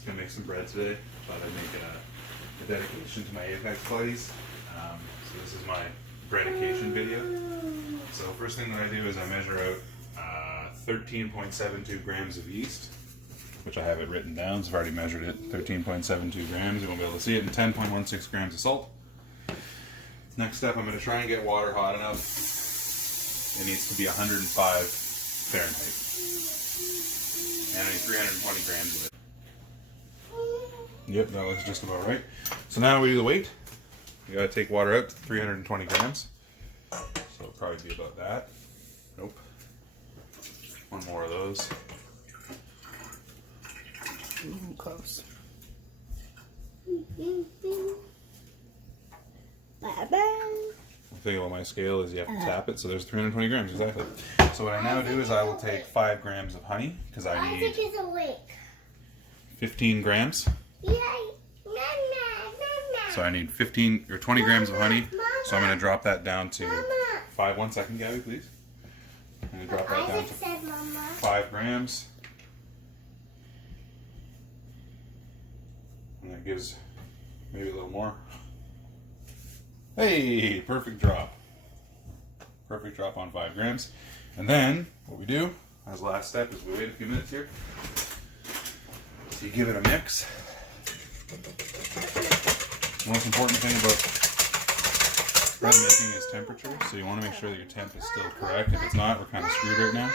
Just gonna make some bread today. Thought I'd make a dedication to my Apex buddies. So this is my breadication video. So first thing that I do is I measure out 13.72 grams of yeast, which I have it written down, so I've already measured it. 13.72 grams, you won't be able to see it, and 10.16 grams of salt. Next step, I'm going to try and get water hot enough. It needs to be 105 Fahrenheit. And I need 320 grams of it. Yep, that looks just about right. So now we do the weight. You got to take water out to 320 grams. So it'll probably be about that. Nope. One more of those. Close. The thing about my scale is you have to tap it, so there's 320 grams, exactly. So what I now do is I will take 5 grams of honey, because I need 15 grams. So I need 15 or 20 grams of honey, so I'm going to drop that down to 5. 1 second, Gabby, please. I'm going to drop that down to 5 grams. And that gives maybe a little more. Hey, perfect drop. Perfect drop on 5 grams. And then what we do as the last step is we wait a few minutes here. So you give it a mix. The most important thing about bread making is temperature. So you want to make sure that your temp is still correct. If it's not, we're kind of screwed right now.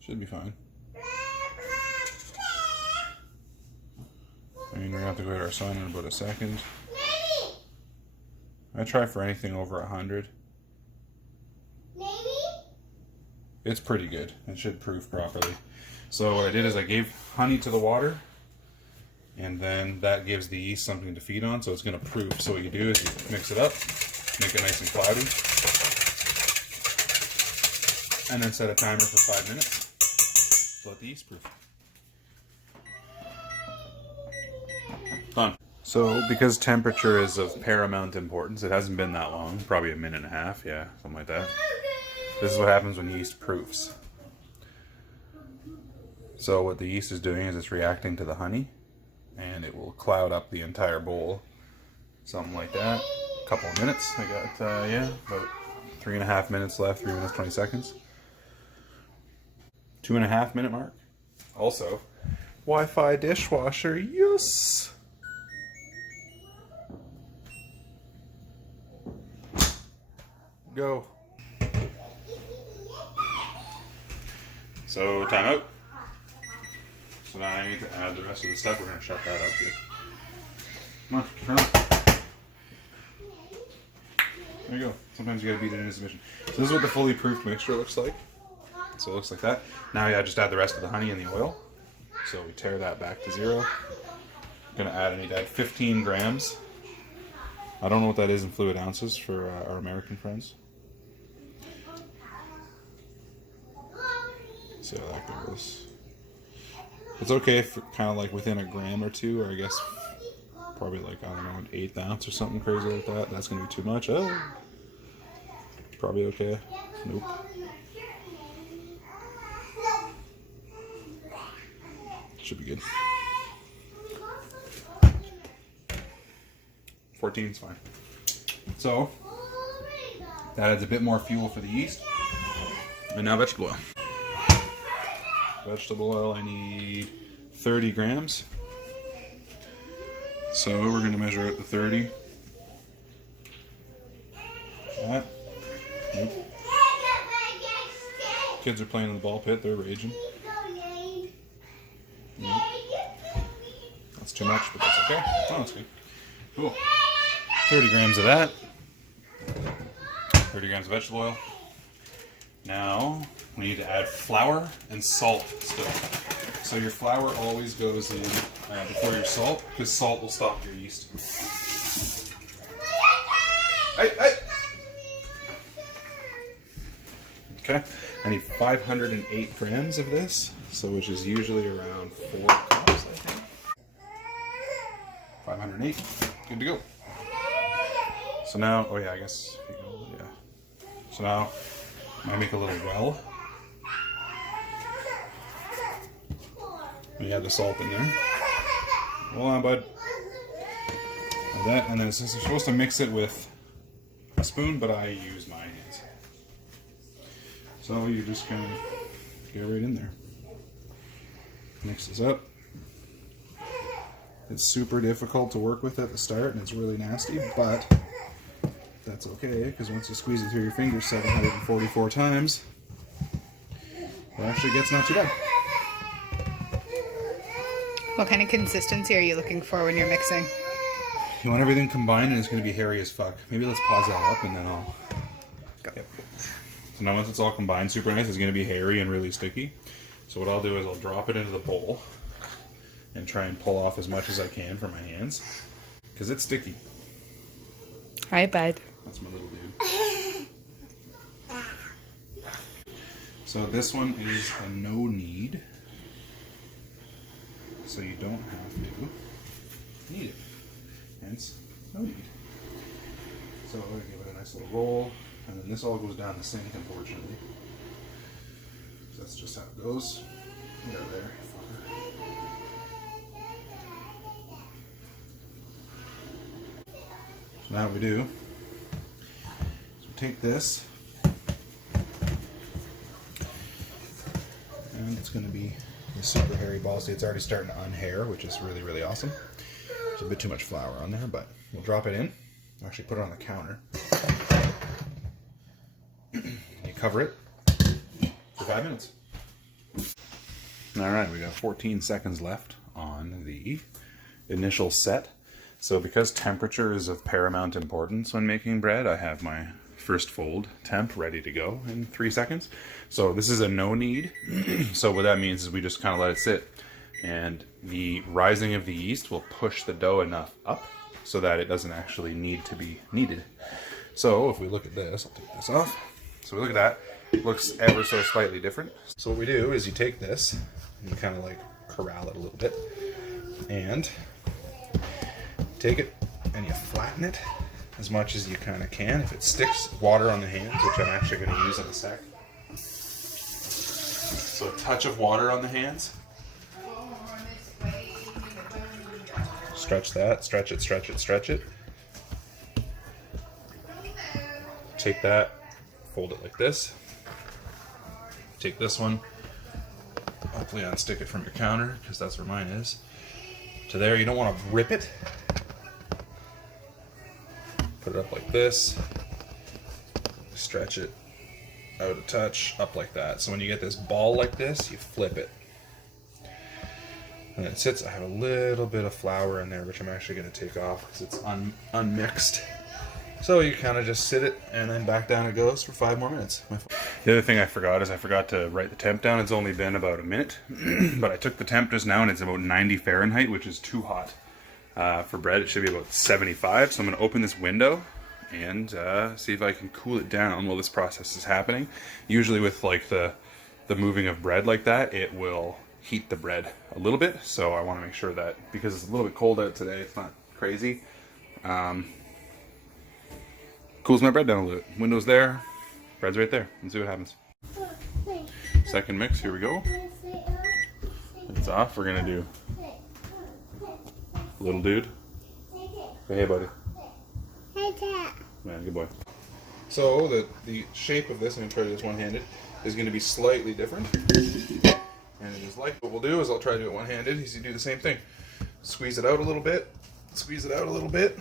Should be fine. I mean, we're going to have to go to our sun in about a second. I try for anything over 100. It's pretty good. It should proof properly. So what I did is I gave honey to the water, and then that gives the yeast something to feed on, so it's going to proof. So what you do is you mix it up, make it nice and cloudy, and then set a timer for 5 minutes to let the yeast proof. Done. So because temperature is of paramount importance, it hasn't been that long, probably a minute and a half, yeah, something like that. This is what happens when yeast proofs. So what the yeast is doing is it's reacting to the honey, and it will cloud up the entire bowl, something like that. A couple of minutes. I got about 3.5 minutes left, 3 minutes 20 seconds. 2.5 minute mark. Also, Wi-Fi dishwasher, yes. Go. So time out. So now I need to add the rest of the stuff. We're going to shut that up here. Come on, turn on. There you go. Sometimes you got to beat it into submission. So this is what the fully proofed mixture looks like. So it looks like that. Now I just add the rest of the honey and the oil. So we tear that back to 0. I need to add 15 grams. I don't know what that is in fluid ounces for our American friends. See how that goes. It's okay if kind of like within a gram or 2, or I guess probably like, I don't know, an 1/8 ounce or something crazy like that. That's going to be too much. Oh, probably okay. Nope. Should be good. 14 is fine. So that adds a bit more fuel for the yeast. And now vegetable oil. Vegetable oil, I need 30 grams. So we're going to measure out the 30. That. Nope. Kids are playing in the ball pit, they're raging. Nope. That's too much, but that's okay. Oh, that's good. Cool. 30 grams of that. 30 grams of vegetable oil. Now we need to add flour and salt still. So your flour always goes in before your salt, because salt will stop your yeast. Hey, hey. Okay, I need 508 grams of this, so which is usually around 4 cups, I think. 508, good to go. So now, oh yeah, I guess, yeah. So now, I make a little well. We add the salt in there. Hold on, bud. Like that, and then since you're supposed to mix it with a spoon, but I use my hands. So you just kind of get right in there. Mix this up. It's super difficult to work with at the start, and it's really nasty, but that's okay, because once you squeeze it through your fingers 744 times, it actually gets not too bad. What kind of consistency are you looking for when you're mixing? You want everything combined, and it's going to be hairy as fuck. Maybe let's pause that up, and then I'll... Yep. So now once it's all combined super nice, it's going to be hairy and really sticky. So what I'll do is I'll drop it into the bowl and try and pull off as much as I can from my hands, because it's sticky. Hi, bud. That's my little dude. So this one is a no knead, so you don't have to knead it. Hence, no knead. So we're going to give it a nice little roll, and then this all goes down the sink, unfortunately. So that's just how it goes. Get out of there. So now what we do is we take this, and it's going to be a super hairy ball. See, it's already starting to unhair, which is really, really awesome. There's a bit too much flour on there, but we'll drop it in. Actually put it on the counter. You cover it for 5 minutes. Alright, we got 14 seconds left on the initial set. So because temperature is of paramount importance when making bread, I have my first fold temp ready to go in 3 seconds. So this is a no knead. So what that means is we just kind of let it sit. And the rising of the yeast will push the dough enough up so that it doesn't actually need to be kneaded. So if we look at this, I'll take this off. So we look at that, it looks ever so slightly different. So what we do is you take this and you kind of like corral it a little bit and take it and you flatten it as much as you kind of can. If it sticks water on the hands, which I'm actually going to use in a sec. So a touch of water on the hands. Stretch that, stretch it, stretch it, stretch it. Take that, fold it like this. Take this one, hopefully unstick it from your counter, because that's where mine is. To there, you don't want to rip it. Put it up like this. Stretch it out a touch, up like that. So when you get this ball like this, you flip it. And it sits, I have a little bit of flour in there, which I'm actually going to take off because it's unmixed. So you kind of just sit it, and then back down it goes for 5 more minutes. The other thing I forgot is I forgot to write the temp down. It's only been about a minute, but I took the temp just now, and it's about 90 Fahrenheit, which is too hot. For bread, it should be about 75, so I'm going to open this window and see if I can cool it down while this process is happening. Usually with like the moving of bread like that, it will heat the bread a little bit, so I want to make sure that, because it's a little bit cold out today, it's not crazy. Cools my bread down a little bit. Window's there, bread's right there. Let's see what happens. Second mix, here we go. It's off. We're gonna do little dude. Hey, buddy. Hey, Dad. Man, good boy. So the shape of this, I'm gonna try to do this one-handed, is gonna be slightly different. And it is like, what we'll do is I'll try to do it one-handed. You do the same thing. Squeeze it out a little bit. Squeeze it out a little bit.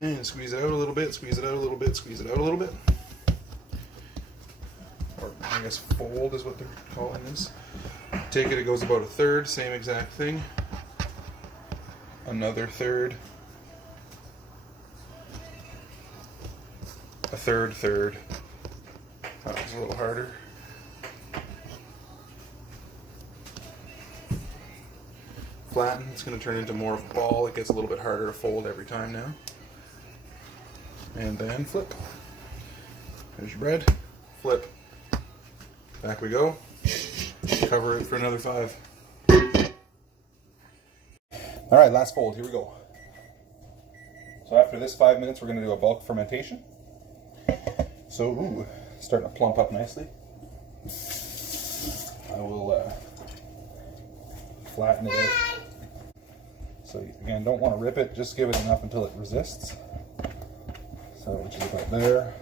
And squeeze it out a little bit. Squeeze it out a little bit. Squeeze it out a little bit. Or I guess fold is what they're calling this. Take it, it goes about a third. Same exact thing. Another third. A third. That was a little harder. Flatten, it's going to turn into more of a ball. It gets a little bit harder to fold every time now. And then flip. There's your bread. Flip. Back we go. Cover it for another 5. Alright, last fold. Here we go. So after this 5 minutes, we're going to do a bulk fermentation. So, starting to plump up nicely. I will flatten it out. So again, don't want to rip it, just give it enough until it resists. So which is about there.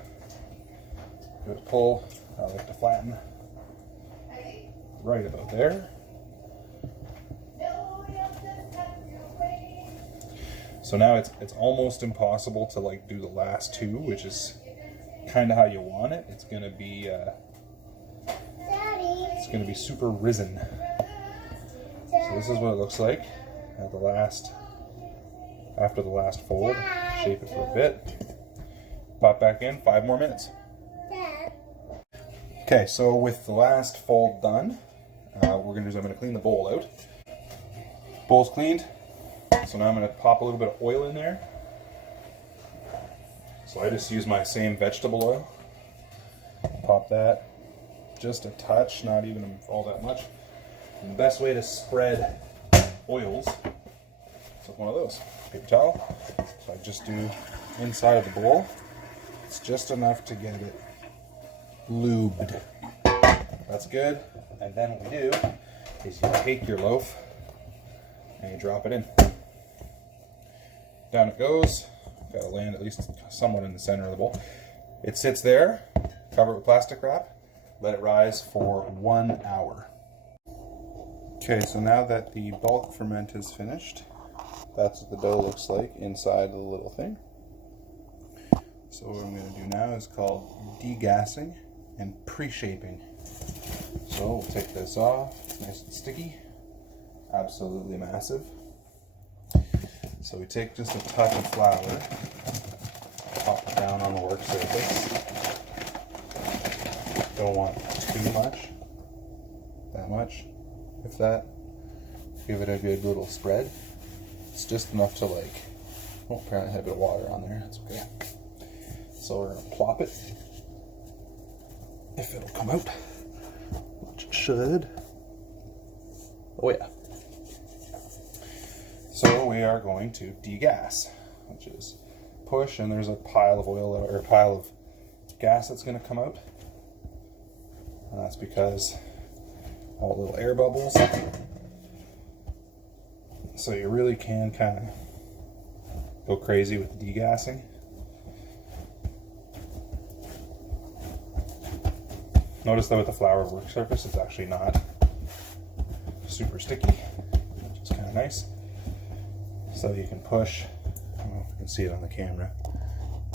Give it a pull. I like to flatten right about there. So now it's almost impossible to like do the last two, which is kind of how you want it. It's gonna be super risen. So this is what it looks like at after the last fold. Shape it for a bit. Pop back in, 5 more minutes. Okay, so with the last fold done, what we're gonna do is I'm gonna clean the bowl out. Bowl's cleaned. So now I'm going to pop a little bit of oil in there. So I just use my same vegetable oil. Pop that just a touch, not even all that much. And the best way to spread oils is with one of those. Paper towel. So I just do inside of the bowl. It's just enough to get it lubed. That's good. And then what we do is you take your loaf and you drop it in. Down it goes. Got to land at least somewhat in the center of the bowl. It sits there, cover it with plastic wrap, let it rise for 1 hour. Okay, so now that the bulk ferment is finished, that's what the dough looks like inside the little thing. So what I'm going to do now is called degassing and pre-shaping. So we'll take this off. It's nice and sticky. Absolutely massive. So we take just a touch of flour, pop it down on the work surface. Don't want too much, that much, if that. Give it a good little spread. It's just enough to like, oh, apparently I had a bit of water on there, that's okay. So we're gonna plop it, if it'll come out, which it should. Oh yeah. So we are going to degas, which is push, and there's a pile of oil or a pile of gas that's going to come out. And that's because all the little air bubbles. So you really can kind of go crazy with degassing. Notice that with the flour work surface, it's actually not super sticky, which is kind of nice. So you can push, I don't know if you can see it on the camera,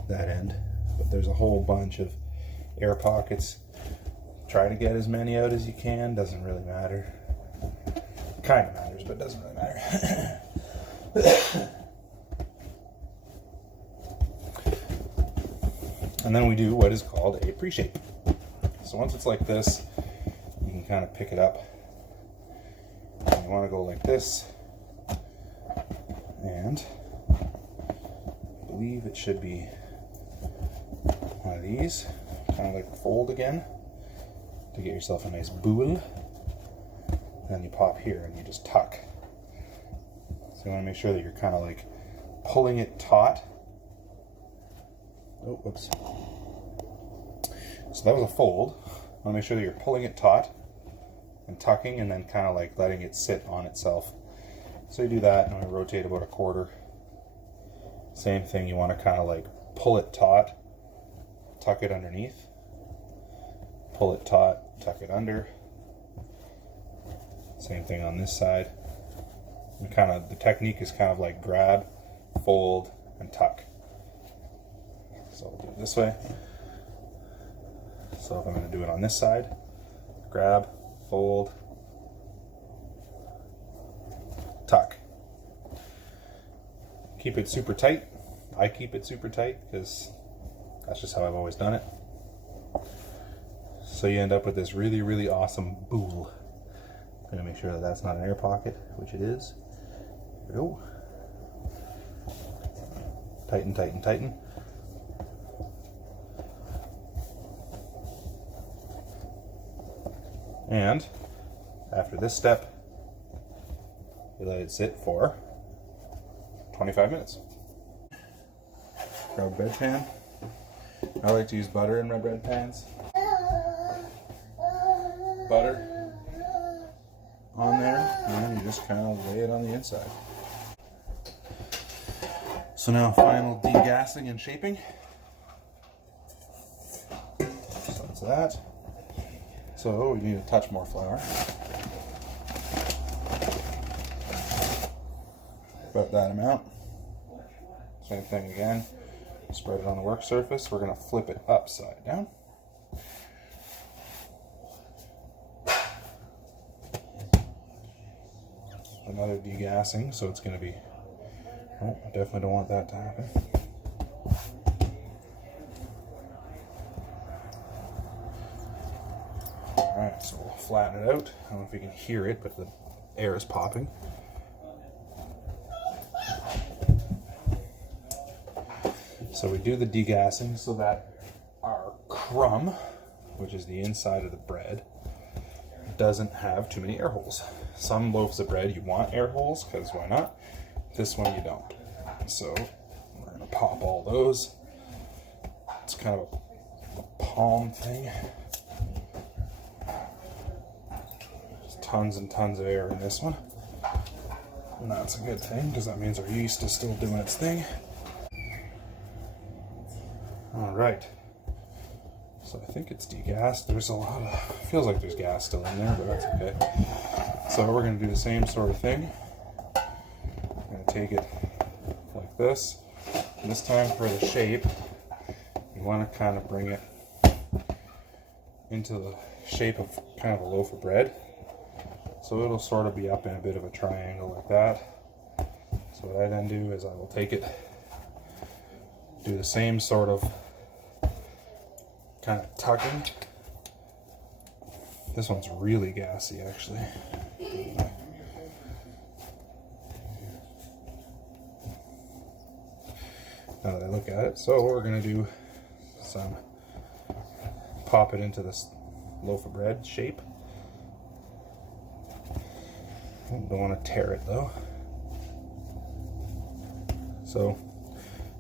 that end, but there's a whole bunch of air pockets. Try to get as many out as you can, doesn't really matter. Kind of matters, but doesn't really matter. And then we do what is called a pre-shape. So once it's like this, you can kind of pick it up. And you want to go like this. And I believe it should be one of these, kind of like fold again to get yourself a nice boule. And then you pop here and you just tuck. So you want to make sure that you're kind of like pulling it taut. Oh, whoops. So that was a fold. I want to make sure that you're pulling it taut and tucking and then kind of like letting it sit on itself. So you do that and we rotate about a quarter. Same thing, you want to kind of like pull it taut, tuck it underneath, pull it taut, tuck it under. Same thing on this side. And kind of the technique is kind of like grab, fold, and tuck. So we'll do it this way. So if I'm going to do it on this side, grab, fold, tuck. Keep it super tight. I keep it super tight because that's just how I've always done it. So you end up with this really, really awesome boule. I'm going to make sure that that's not an air pocket, which it is. There we go. Tighten, tighten, tighten. And after this step, you let it sit for 25 minutes. Grab a bread pan. I like to use butter in my bread pans. Butter on there, and then you just kind of lay it on the inside. So now final degassing and shaping. So that's that. So we need a touch more flour. About that amount. Same thing again. Spread it on the work surface. We're going to flip it upside down. Another degassing, so it's going to be... Oh, I definitely don't want that to happen. Alright, so we'll flatten it out. I don't know if you can hear it, but the air is popping. So we do the degassing so that our crumb, which is the inside of the bread, doesn't have too many air holes. Some loaves of bread you want air holes, because why not? This one you don't. So we're going to pop all those. It's kind of a palm thing. There's tons and tons of air in this one. And that's a good thing, because that means our yeast is still doing its thing. Alright. So I think it's degassed. There's a lot of... feels like there's gas still in there, but that's okay. So we're going to do the same sort of thing. I'm going to take it like this. And this time for the shape, you want to kind of bring it into the shape of kind of a loaf of bread. So it'll sort of be up in a bit of a triangle like that. So what I then do is I will take it, do the same sort of kind of tucking. This one's really gassy actually. Now that I look at it, so what we're going to do is pop it into this loaf of bread shape. Don't want to tear it though. So,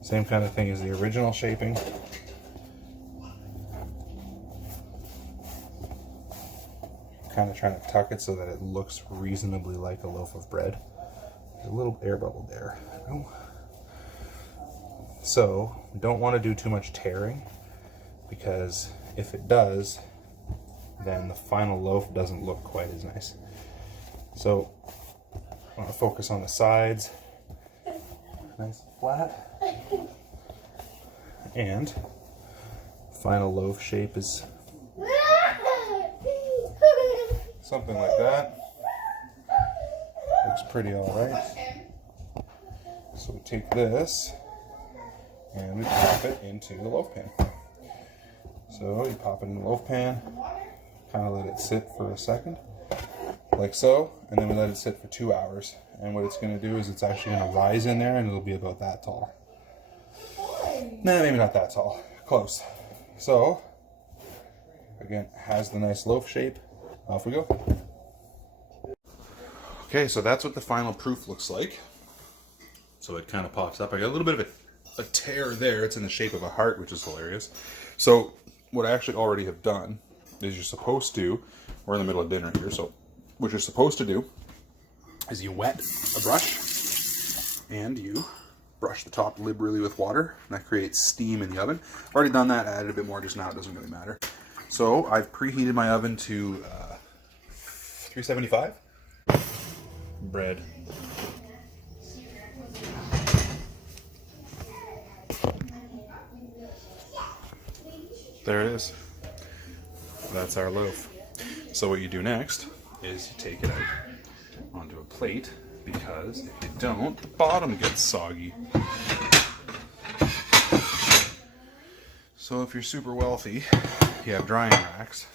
same kind of thing as the original shaping. Kind of trying to tuck it so that it looks reasonably like a loaf of bread. There's a little air bubble there. So, don't want to do too much tearing, because if it does, then the final loaf doesn't look quite as nice. So, I want to focus on the sides, nice and flat, and final loaf shape is something like that. Looks pretty alright. So we take this and we pop it into the loaf pan. So you pop it in the loaf pan, kind of let it sit for a second, like so, and then we let it sit for 2 hours. And what it's going to do is it's actually going to rise in there, and it'll be about that tall. Nah, maybe not that tall. Close. So, again, has the nice loaf shape. Off we go. Okay, so that's what the final proof looks like. So it kind of pops up. I got a little bit of a tear there. It's in the shape of a heart, which is hilarious. So what I actually already have done is you're supposed to, we're in the middle of dinner here, so what you're supposed to do is you wet a brush and you brush the top liberally with water, and that creates steam in the oven. I've already done that, added a bit more just now, it doesn't really matter. So I've preheated my oven to 375. Bread. There it is. That's our loaf. So what you do next is you take it out onto a plate, because if you don't, the bottom gets soggy. So if you're super wealthy, you have drying racks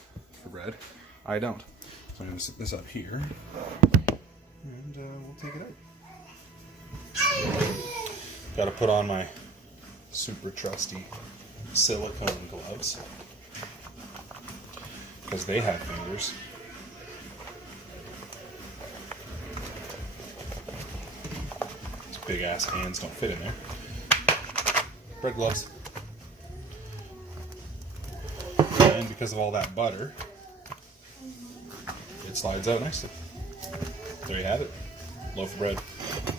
for bread. I don't. So I'm going to set this up here, and we'll take it out. Got to put on my super trusty silicone gloves, because they have fingers. These big ass hands don't fit in there. Bread gloves. And because of all that butter, it slides out nicely. There you have it. Loaf of bread.